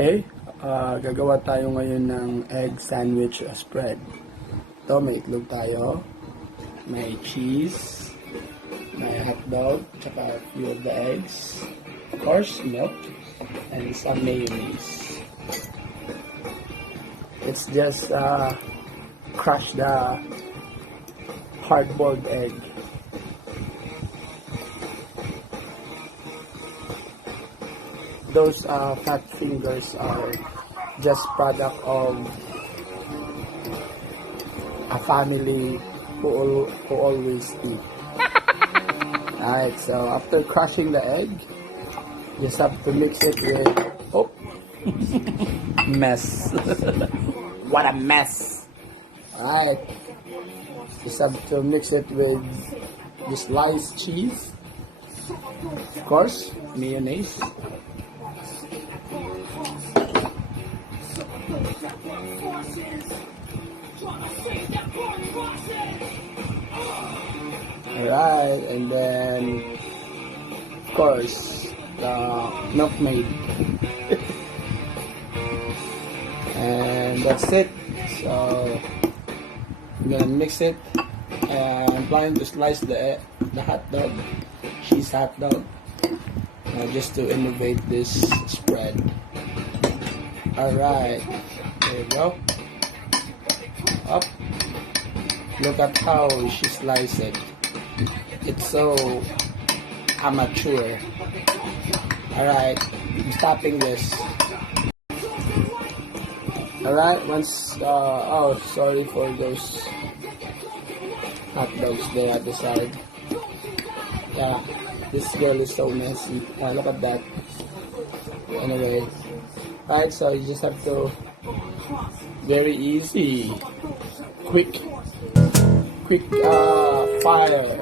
Okay, gagawa tayo ngayon ng egg sandwich spread. Ito, may itlog tayo, may cheese, may hotdog, tsaka a few of the eggs, of course, milk, and some mayonnaise. It's just crush the hard-boiled egg. Those fat fingers are just product of a family who always eat. Alright, so after crushing the egg, you just have to mix it with mess. What a mess. Alright, just have to mix it with the sliced cheese, of course, mayonnaise. Alright, and then of course the milkmaid. And that's it. So I'm gonna mix it, and I'm planning to slice the hot dog, cheese hot dog, just to innovate this spread. Alright, there you go. Up. Look at how she sliced it. It's so amateur. Alright, I'm stopping this. Alright, once, oh, sorry for those hot dogs there at the side. Yeah, this girl is so messy. Look at that. Anyway, alright, so you just have to, very easy, quick fire.